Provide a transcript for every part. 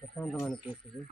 ప్రశాంతమైన ప్లేస్ ఇది.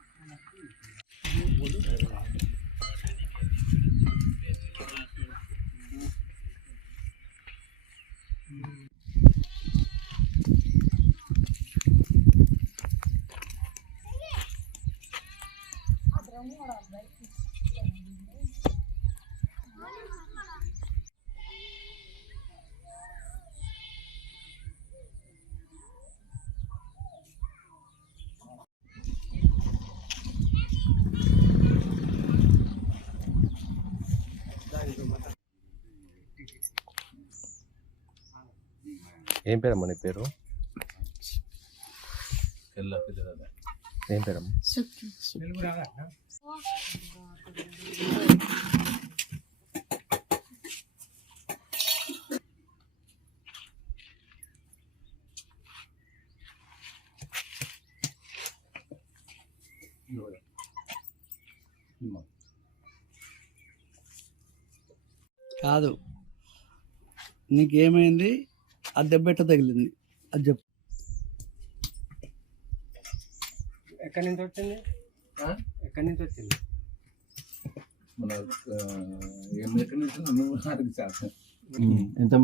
ఏం పేరమ్మా నీ పేరు? ఏం పేరమ్మా? కాదు, నీకేమైంది? ఆ దెబ్బెట్ట తగిలింది అది చెప్పు. ఎక్కడి నుంచి వచ్చింది? ఎక్కడి నుంచి వచ్చింది?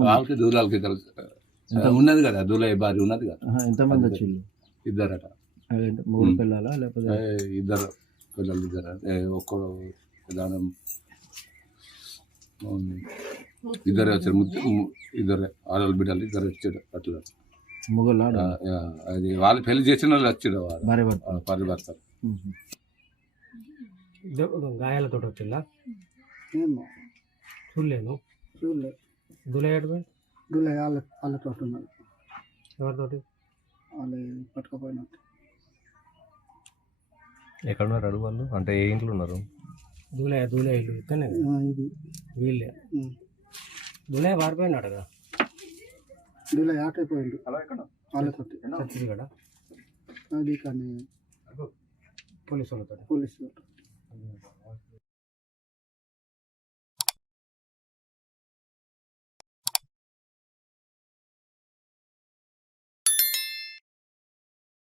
వాళ్ళకి దూరాలకి తెలుసు ఉన్నది కదా, దూలయ్య భార్య ఉన్నది కదా. ఎంతమంది వచ్చింది? ఇద్దరట. మూడు పిల్లలా లేకపోతే? ఇద్దరు పిల్లలు, ఇద్దరు. ఒక్కడు విధానం ఇద్దరే వచ్చారు, ఇద్దరే ఆడవాళ్ళు బిడ్డలు ఇద్దరు వచ్చాడు. అట్లా మొగలు అది వాళ్ళు పెళ్లి చేసిన వాళ్ళు వచ్చాడు, భార్య భర్త. గాయాలతో వచ్చిందా? ఏమో చూడలేను. చూడలేదు. దులయ్యాడు వాళ్ళతో ఉన్నారు. ఎవరితోటి? వాళ్ళు పట్టుకపోయినా. ఎక్కడ ఉన్నారు అడుగు వాళ్ళు? అంటే ఏ ఇంట్లో ఉన్నారు? దూలయ్య ఇల్లు ఇక్కడనే. ఇది వీళ్ళే. దులయ్య పారిపోయినాడు కదా. దులయ్య ఆటైపోయిండు వాళ్ళతో. ఛత్తీస్గఢ్ అది కానీ పోలీసు వాళ్ళతో. పోలీసు